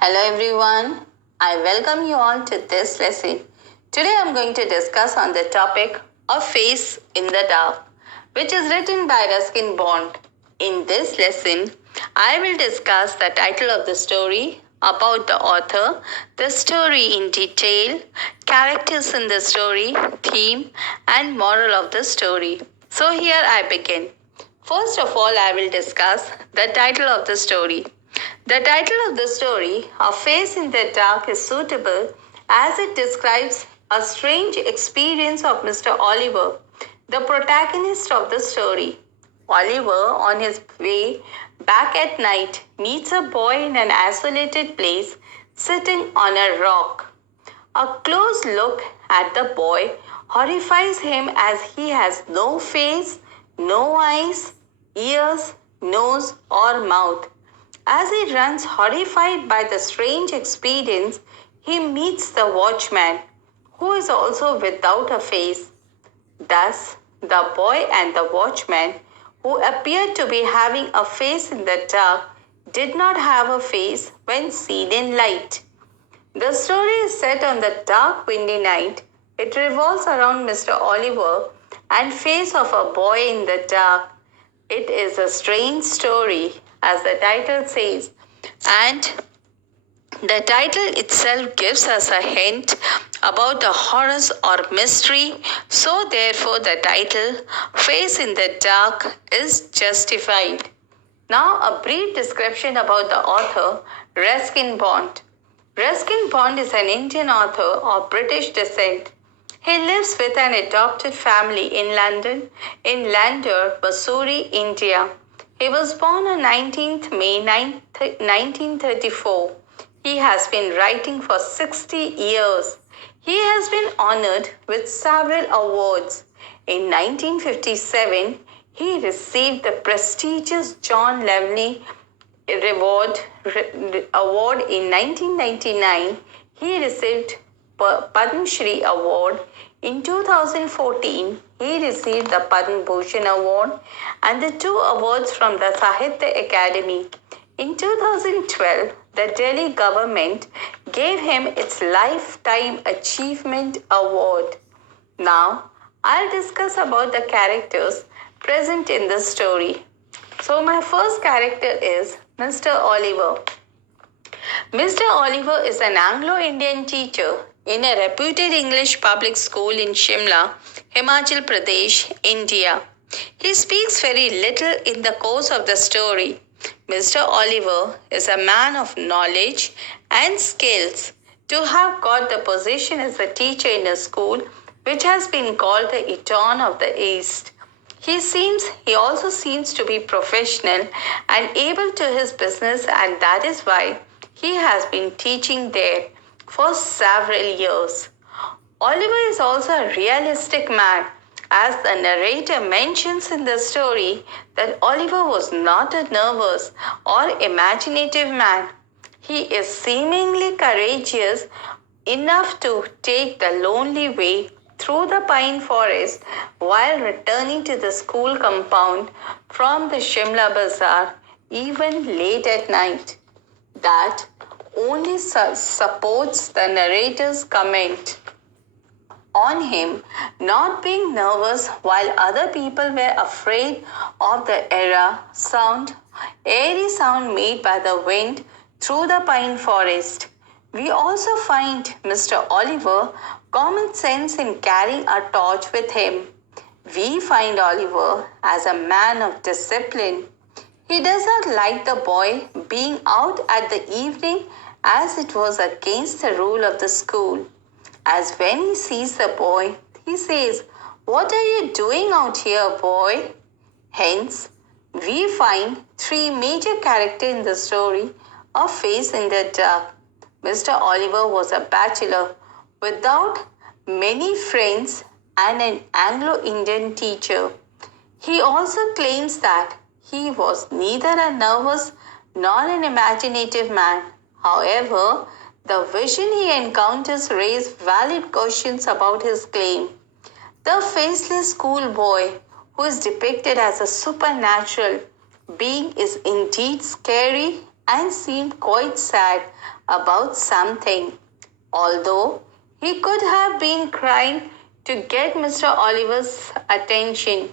Hello everyone, I welcome you all to this lesson. Today I am going to discuss on the topic A Face in the Dark, which is written by Ruskin Bond. In this lesson, I will discuss the title of the story, about the author, the story in detail, characters in the story, theme and moral of the story. So here I begin. First of all, I will discuss the title of the story. The title of the story, A Face in the Dark, is suitable as it describes a strange experience of Mr. Oliver, the protagonist of the story. Oliver, on his way back at night, meets a boy in an isolated place sitting on a rock. A close look at the boy horrifies him as he has no face, no eyes, ears, nose, or mouth. As he runs horrified by the strange experience, he meets the watchman, who is also without a face. Thus, the boy and the watchman, who appeared to be having a face in the dark, did not have a face when seen in light. The story is set on the dark, windy night. It revolves around Mr. Oliver and face of a boy in the dark. It is a strange story, as the title says, and the title itself gives us a hint about the horrors or mystery. So therefore the title, Face in the Dark, is justified. Now a brief description about the author, Ruskin Bond. Ruskin Bond is an Indian author of British descent. He lives with an adopted family in London, in Landour, Missouri, India. He was born on 19th May 1934. He has been writing for 60 years. He has been honored with several awards. In 1957, he received the prestigious John Lively Award. In 1999, he received Padma Shri Award. In 2014, he received the Padma Bhushan Award and the 2 awards from the Sahitya Academy. In 2012, the Delhi government gave him its Lifetime Achievement Award. Now, I'll discuss about the characters present in the story. So, my first character is Mr. Oliver. Mr. Oliver is an Anglo-Indian teacher in a reputed English public school in Shimla, Himachal Pradesh, India. He speaks very little in the course of the story. Mr. Oliver is a man of knowledge and skills. To have got the position as a teacher in a school which has been called the Eton of the East. He also seems to be professional and able to his business, and that is why he has been teaching there for several years. Oliver is also a realistic man, as the narrator mentions in the story that Oliver was not a nervous or imaginative man. He is seemingly courageous enough to take the lonely way through the pine forest while returning to the school compound from the Shimla Bazaar, even late at night. That only supports the narrator's comment on him not being nervous while other people were afraid of the airy sound made by the wind through the pine forest. We also find Mr. Oliver common sense in carrying a torch with him. We find Oliver as a man of discipline. He does not like the boy being out at the evening, as it was against the rule of the school. As when he sees the boy, he says, "What are you doing out here, boy?" Hence, we find 3 major characters in the story, A Face in the Dark. Mr. Oliver was a bachelor without many friends and an Anglo-Indian teacher. He also claims that he was neither a nervous nor an imaginative man. However, the vision he encounters raise valid questions about his claim. The faceless schoolboy, who is depicted as a supernatural being, is indeed scary and seemed quite sad about something, although he could have been crying to get Mr. Oliver's attention.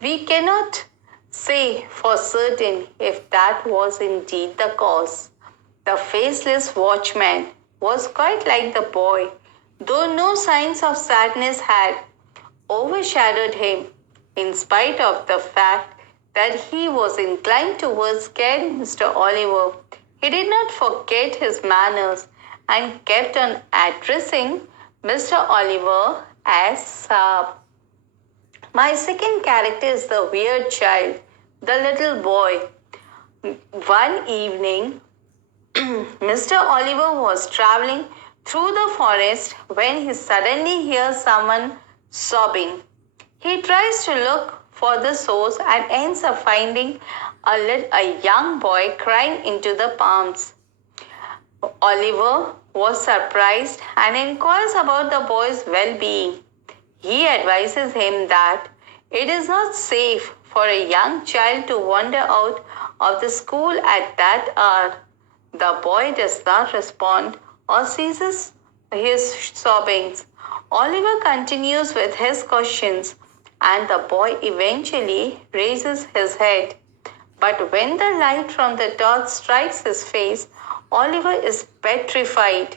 We cannot say for certain if that was indeed the cause. The faceless watchman was quite like the boy, though no signs of sadness had overshadowed him, in spite of the fact that he was inclined towards caring Mr. Oliver. He did not forget his manners and kept on addressing Mr. Oliver as Sir. My second character is the weird child, the little boy. One evening, Mr. Oliver was traveling through the forest when he suddenly hears someone sobbing. He tries to look for the source and ends up finding a young boy crying into the palms. Oliver was surprised and inquires about the boy's well-being. He advises him that it is not safe for a young child to wander out of the school at that hour. The boy does not respond or ceases his sobbings. Oliver continues with his questions, and the boy eventually raises his head. But when the light from the torch strikes his face, Oliver is petrified.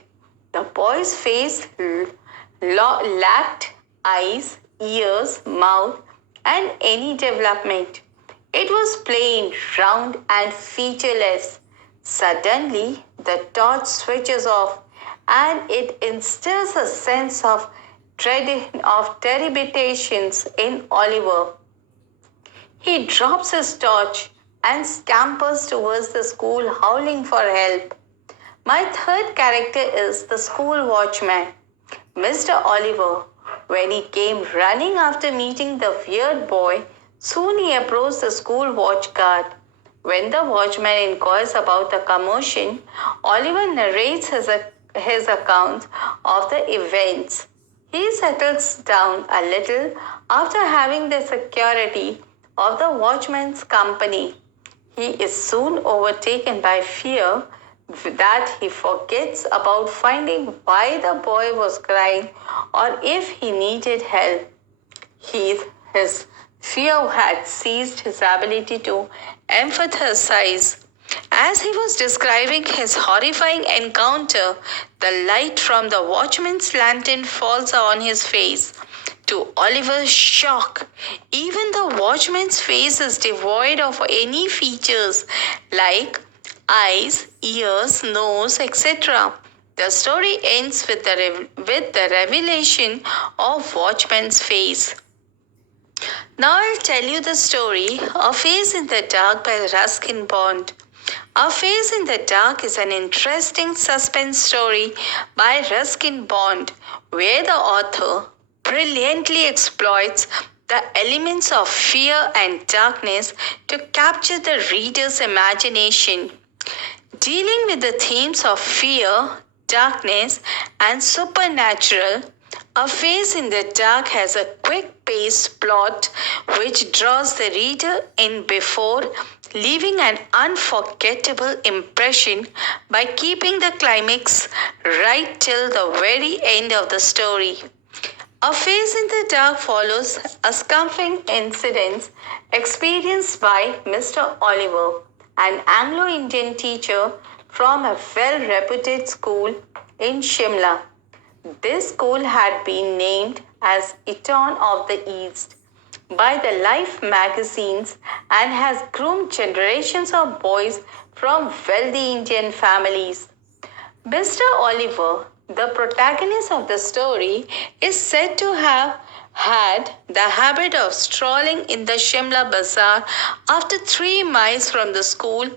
The boy's face lacked eyes, ears, mouth, and any development. It was plain, round, and featureless. Suddenly, the torch switches off, and it instills a sense of trepidation in Oliver. He drops his torch and scampers towards the school, howling for help. My third character is the school watchman, Mr. Oliver. When he came running after meeting the weird boy, soon he approached the school watch guard. When the watchman inquires about the commotion, Oliver narrates his account of the events. He settles down a little after having the security of the watchman's company. He is soon overtaken by fear that he forgets about finding why the boy was crying or if he needed help. His fear had seized his ability to empathize. As he was describing his horrifying encounter, the light from the watchman's lantern falls on his face. To Oliver's shock, even the watchman's face is devoid of any features like eyes, ears, nose, etc. The story ends with the revelation of Watchman's face. Now I'll tell you the story, A Face in the Dark by Ruskin Bond. A Face in the Dark is an interesting suspense story by Ruskin Bond, where the author brilliantly exploits the elements of fear and darkness to capture the reader's imagination. Dealing with the themes of fear, darkness, and supernatural, A Face in the Dark has a quick-paced plot which draws the reader in before leaving an unforgettable impression by keeping the climax right till the very end of the story. A Face in the Dark follows a scuffling incident experienced by Mr. Oliver, an Anglo-Indian teacher from a well-reputed school in Shimla. This school had been named as Eton of the East by the Life magazines and has groomed generations of boys from wealthy Indian families. Mr. Oliver, the protagonist of the story, is said to have had the habit of strolling in the Shimla Bazaar after 3 miles from the school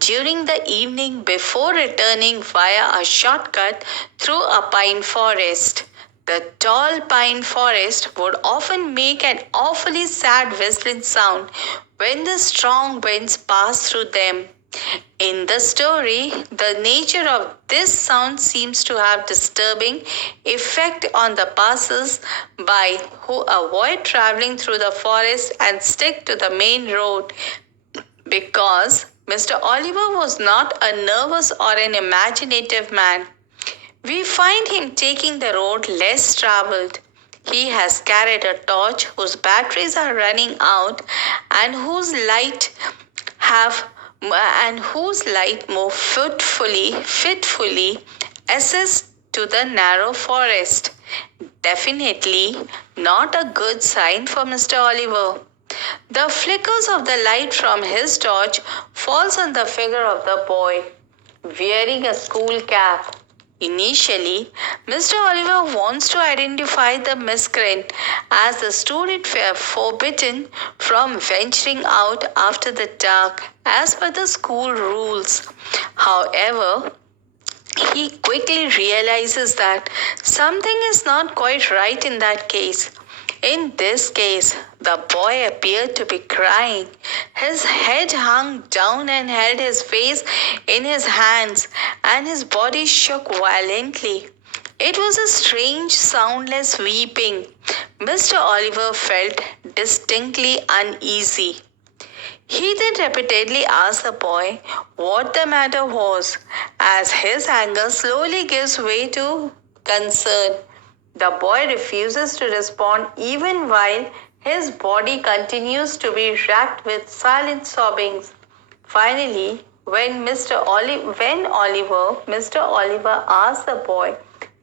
during the evening before returning via a shortcut through a pine forest. The tall pine forest would often make an awfully sad whistling sound when the strong winds passed through them. In the story, the nature of this sound seems to have disturbing effect on the passers-by who avoid traveling through the forest and stick to the main road because Mr. Oliver was not a nervous or an imaginative man. We find him taking the road less traveled. He has carried a torch whose batteries are running out and whose light have and whose light more fitfully assists to the narrow forest. Definitely not a good sign for Mr. Oliver. The flickers of the light from his torch falls on the figure of the boy, wearing a school cap. Initially, Mr. Oliver wants to identify the miscreant as the student forbidden from venturing out after the dark as per the school rules. However, he quickly realizes that something is not quite right in that case. In this case, the boy appeared to be crying. His head hung down and held his face in his hands, and his body shook violently. It was a strange, soundless weeping. Mr. Oliver felt distinctly uneasy. He then repeatedly asked the boy what the matter was, as his anger slowly gives way to concern. The boy refuses to respond even while his body continues to be racked with silent sobbings. Finally, when Mr. Oliver asks the boy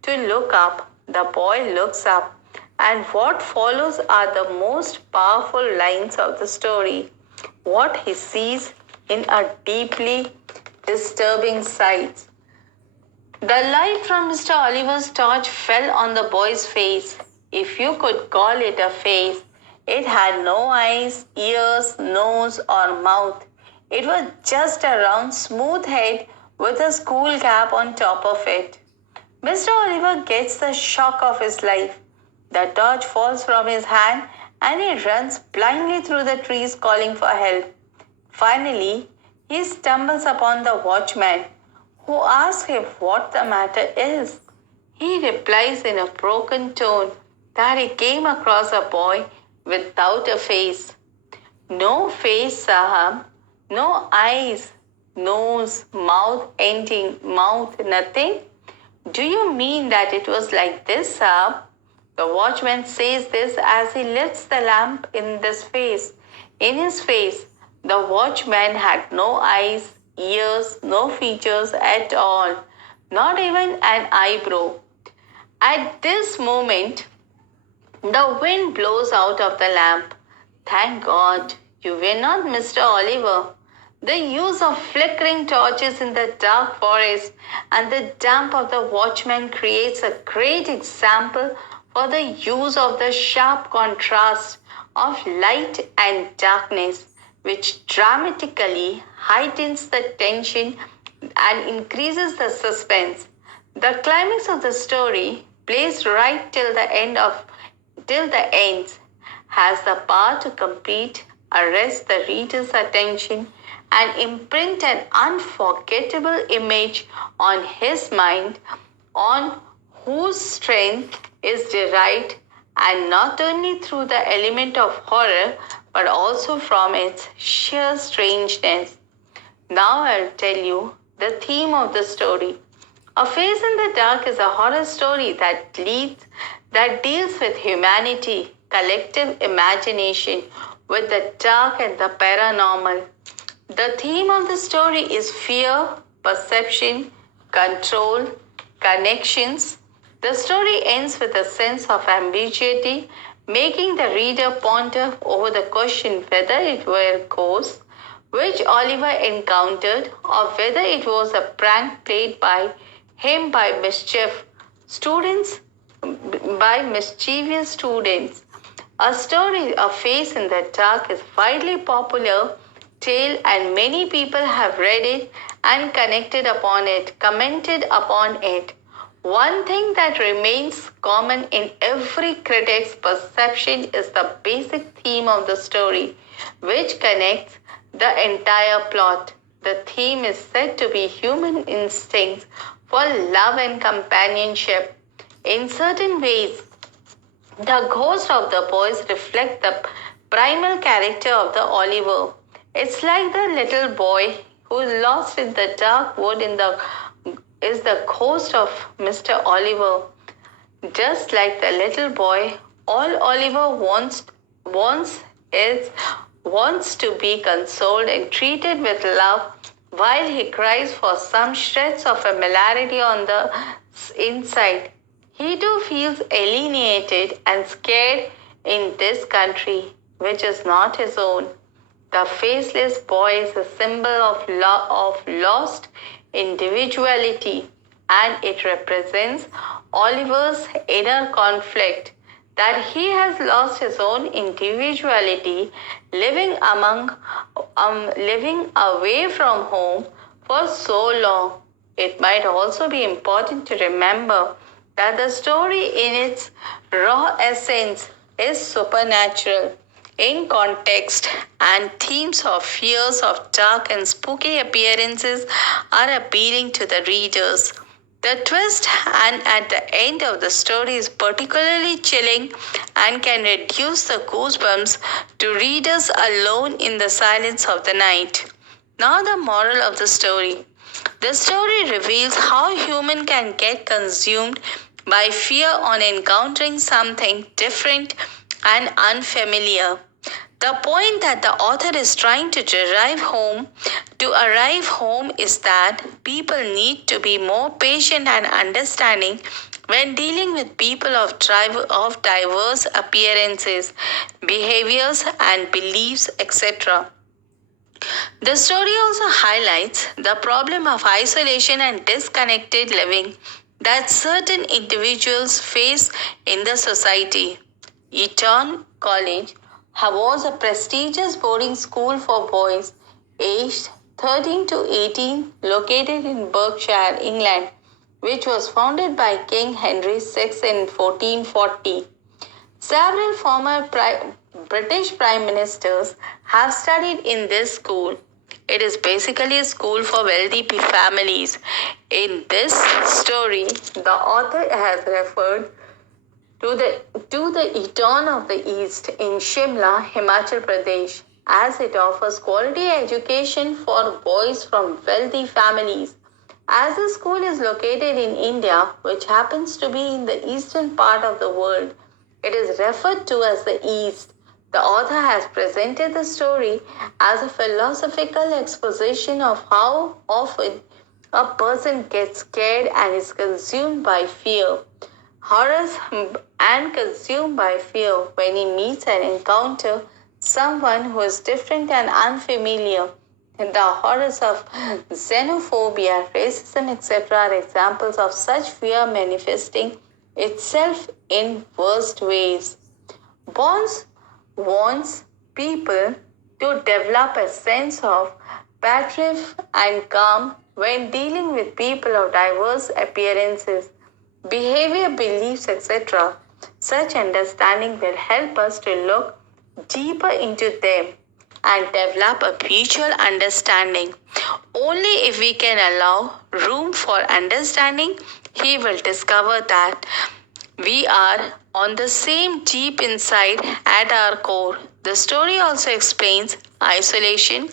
to look up, the boy looks up, and what follows are the most powerful lines of the story. What he sees in a deeply disturbing sight. The light from Mr. Oliver's torch fell on the boy's face, if you could call it a face. It had no eyes, ears, nose, or mouth. It was just a round, smooth head with a school cap on top of it. Mr. Oliver gets the shock of his life. The torch falls from his hand and he runs blindly through the trees calling for help. Finally, he stumbles upon the watchman, who asks him what the matter is. He replies in a broken tone that he came across a boy without a face. No face, Sahab. No eyes, nose, mouth, nothing. Do you mean that it was like this, Sahab? The watchman says this as he lifts the lamp in his face. The watchman had no eyes, ears, no features at all, not even an eyebrow. At this moment, the wind blows out of the lamp. Thank God, you were not Mr. Oliver. The use of flickering torches in the dark forest and the damp of the watchman creates a great example for the use of the sharp contrast of light and darkness, which dramatically heightens the tension and increases the suspense. The climax of the story, placed right till the end, has the power to complete, arrest the reader's attention, and imprint an unforgettable image on his mind, on whose strength is derived, and not only through the element of horror, but also from its sheer strangeness. Now I'll tell you the theme of the story. A Face in the Dark is a horror story that deals with humanity, collective imagination, with the dark and the paranormal. The theme of the story is fear, perception, control, connections. The story ends with a sense of ambiguity, making the reader ponder over the question whether it were a ghost which Oliver encountered or whether it was a prank played by him by mischievous students. A story, A Face in the Dark, is widely popular tale and many people have read it and commented upon it. One thing that remains common in every critic's perception is the basic theme of the story, which connects the entire plot. The theme is said to be human instincts for love and companionship. In certain ways, the ghost of the boys reflect the primal character of the Oliver. It's like the little boy who is lost in the dark wood is the ghost of Mr. Oliver. Just like the little boy, all Oliver wants is wants to be consoled and treated with love while he cries for some shreds of familiarity on the inside. He too feels alienated and scared in this country, which is not his own. The faceless boy is a symbol of lost individuality, and it represents Oliver's inner conflict that he has lost his own individuality, living away from home for so long. It might also be important to remember that the story in its raw essence is supernatural in context, and themes of fears of dark and spooky appearances are appealing to the readers. The twist and at the end of the story is particularly chilling and can reduce the goosebumps to readers alone in the silence of the night. Now the moral of the story. The story reveals how human can get consumed by fear on encountering something different and unfamiliar. The point that the author is trying to arrive home is that people need to be more patient and understanding when dealing with people of diverse appearances, behaviors, and beliefs, etc. The story also highlights the problem of isolation and disconnected living that certain individuals face in the society. Eton College was a prestigious boarding school for boys aged 13 to 18 located in Berkshire, England, which was founded by King Henry VI in 1440. Several former British prime ministers have studied in this school. It is basically a school for wealthy families. In this story, the author has referred to the Eton of the East in Shimla, Himachal Pradesh, as it offers quality education for boys from wealthy families. As the school is located in India, which happens to be in the eastern part of the world, it is referred to as the East. The author has presented the story as a philosophical exposition of how often a person gets scared and is consumed by fear. Horrors and consumed by fear when he meets and encounters someone who is different and unfamiliar. The horrors of xenophobia, racism, etc. are examples of such fear manifesting itself in worst ways. Bonds wants people to develop a sense of passive and calm when dealing with people of diverse appearances, behavior, beliefs, etc. Such understanding will help us to look deeper into them and develop a mutual understanding. Only if we can allow room for understanding, he will discover that we are on the same deep inside at our core. The story also explains isolation,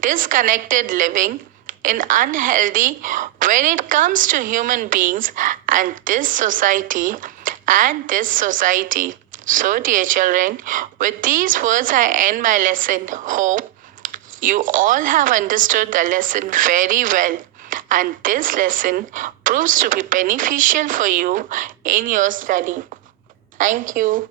disconnected living in unhealthy when it comes to human beings and this society. So dear children, with these words I end my lesson. Hope you all have understood the lesson very well, and this lesson proves to be beneficial for you in your study. Thank you.